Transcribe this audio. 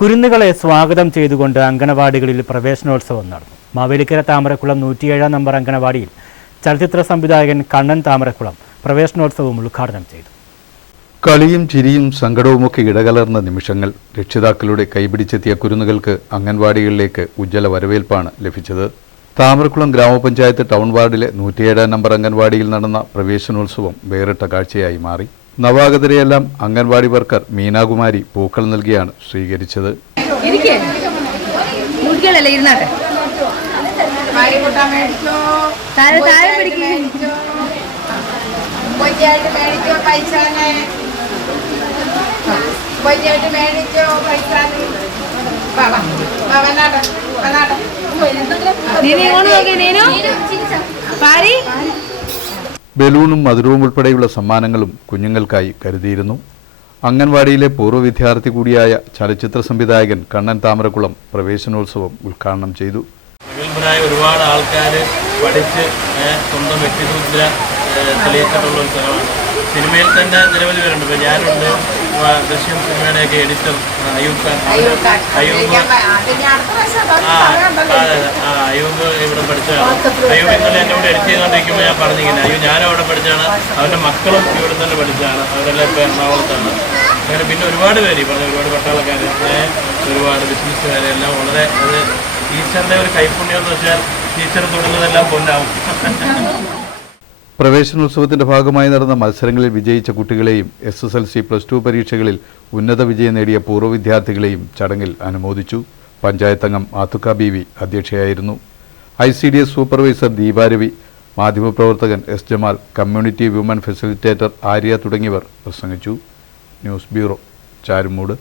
കുരുന്നുകളെ സ്വാഗതം ചെയ്തുകൊണ്ട് അങ്കണവാടികളിൽ പ്രവേശനോത്സവം നടന്നു. മാവേലിക്കര താമരക്കുളം നൂറ്റിയേഴാം നമ്പർ അങ്കണവാടിയിൽ ചലച്ചിത്ര സംവിധായകൻ കണ്ണൻ താമരക്കുളം പ്രവേശനോത്സവം ഉദ്ഘാടനം ചെയ്തു. കളിയും ചിരിയും സങ്കടവുമൊക്കെ ഇടകലർന്ന നിമിഷങ്ങൾ രക്ഷിതാക്കളുടെ കൈപിടിച്ചെത്തിയ കുരുന്നുകൾക്ക് അംഗൻവാടികളിലേക്ക് ഉജ്ജ്വല വരവേൽപ്പാണ് ലഭിച്ചത്. താമരക്കുളം ഗ്രാമപഞ്ചായത്ത് ടൗൺ വാർഡിലെ നൂറ്റിയേഴാം നമ്പർ അംഗൻവാടിയിൽ നടന്ന പ്രവേശനോത്സവം വേറിട്ട കാഴ്ചയായി മാറി. നവാഗതരെയെല്ലാം അംഗൻവാടി വർക്കർ മീനാകുമാരി പൂക്കൾ നൽകിയാണ് സ്വീകരിച്ചത്. നോക്കി നീനു പാരി. ബലൂണും മധുരവും ഉൾപ്പെടെയുള്ള സമ്മാനങ്ങളും കുഞ്ഞുങ്ങൾക്കായി കരുതിയിരുന്നു. അംഗൻവാടിയിലെ പൂർവ വിദ്യാർത്ഥി കൂടിയായ ചലച്ചിത്ര സംവിധായകൻ കണ്ണൻ താമരക്കുളം പ്രവേശനോത്സവം ഉദ്ഘാടനം ചെയ്തു. ഒരുപാട് ആൾക്കാർ പഠിച്ച് സ്വന്തം വ്യക്തിത്വത്തിൽ തെളിയിച്ചിട്ടുള്ള ഒരു സ്ഥലമാണ്. സിനിമയിൽ തന്നെ നിരവധി പേരുണ്ട്. ഇപ്പോൾ ഞാനുണ്ട്. ദൃശ്യം സിനിമയുടെയൊക്കെ എഡിറ്റർ അയ്യൂബ് ഖാൻ അയ്യൂബ് അതിന് അടുത്ത ആ അതെ അതെ. ആ അയ്യൂബ് ഇവിടെ പഠിച്ചതാണ് അയ്യൂബ് ഇന്നലെ എന്നെ ഇവിടെ എഡിറ്റ് ചെയ്തുകൊണ്ടിരിക്കുമ്പോൾ ഞാൻ പറഞ്ഞിങ്ങനെ അയ്യോ ഞാനും അവിടെ പഠിച്ചാണ്. അവരുടെ മക്കളും ഇവിടെ തന്നെ പഠിച്ചാണ്. അവരെല്ലാം ഇപ്പോൾ എറണാകുളത്താണ്. അങ്ങനെ പിന്നെ ഒരുപാട് പേര് ഈ പറഞ്ഞ ഒരുപാട് പട്ടാളക്കാർ ഒരുപാട് ബിസിനസ്സുകാർ എല്ലാം വളരെ അത് ടീച്ചറിന്റെ ഒരു കൈപ്പുണ്യം എന്ന് വെച്ചാൽ ടീച്ചർ തൊടുന്നതെല്ലാം പൊന്നാവും പ്രവേശനോത്സവത്തിന്റെ ഭാഗമായി നടന്ന മത്സരങ്ങളിൽ വിജയിച്ച കുട്ടികളെയും S S L C plus two പരീക്ഷകളിൽ ഉന്നത വിജയം നേടിയ പൂർവ വിദ്യാർത്ഥികളെയും ചടങ്ങിൽ അനുമോദിച്ചു. പഞ്ചായത്ത് അംഗം Athukka B V അധ്യക്ഷയായിരുന്നു. I C D S supervisor Deeparavi മാധ്യമപ്രവർത്തകൻ S Jamal community women facilitator Arya തുടങ്ങിയവർ പ്രസംഗിച്ചു. News bureau Charummood.